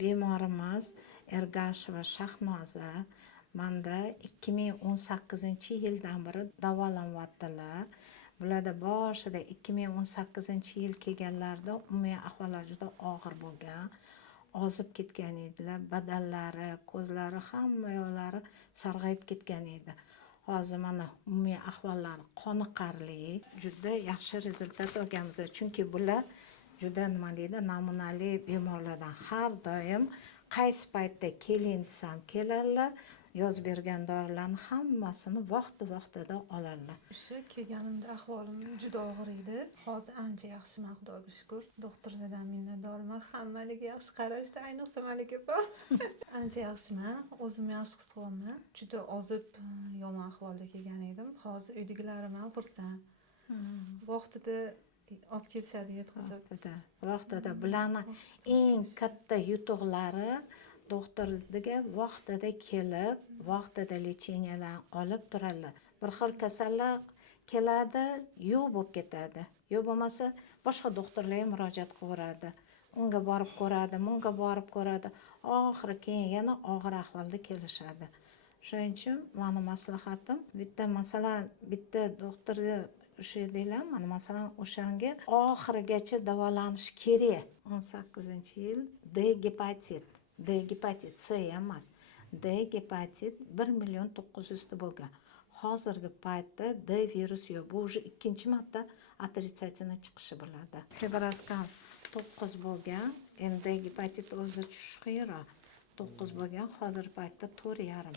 bemorimiz Ergasheva Shahnoza manda 2018-yildan beri davolanyaptilar. Bularda boshida 2018-yil kelganlarida umumiy ahvollari juda og'ir bo'lgan. Ozib ketgan edilar, badallari, ko'zlari, hamma yo'llari sarg'ayib ketgan edi. Hozir mana umumiy ahvollari qoniqarli, juda yaxshi rezultat olganmiz. Chunki bular juda namunali bemorlardan har doim qaysi paytda keling desam keladilar, yozib bergan dorilarni hammasini vaqti-vaqtida oladilar. O'sha kelganimda ahvolim juda og'ir edi. Hozir ancha yaxshiman, Xudoga shukr. Doktorlardan minnatdorman. Hammaliga yaxshi qarashdi, ayniqsa maliga bor. Ancha yaxshiman, o'zimni yaxshi his qilyapman. Juda ozib, yomon ahvolda kelgan edim. Hozir uydagilarim ham xursand. Vaqtida olib kelishadi yetkazib. Vaqtida bularni eng katta yutuqlari doktorga vaqtida kelib, vaqtida lecheniyalarni olib turadilar. Bir xil kasallik keladi, yo'q bo'lib ketadi. Yo'q bo'lmasa, boshqa doktorlarga murojaat qilaveradi. Unga borib ko'radi, bunga borib ko'radi. Oxiri keyin yana og'ir ahvolda kelishadi. Shuning uchun meni maslahatim, bitta doktorga o'sha deylar, mana masalan o'shanga oxirigacha davolanish kerak. 18-yil D gepatit, D gepatit C emas. D gepatit 1,900,000 bo'lgan. Hozirgi paytda D virus yo'q. Bu уже ikkinchi marta отрицательный chiqishi bo'ladi. Fibroskam 9 bo'lgan. Endi gepatit o'zi tushish qiyinroq. 9 bo'lgan, hozirgi paytda 4,5.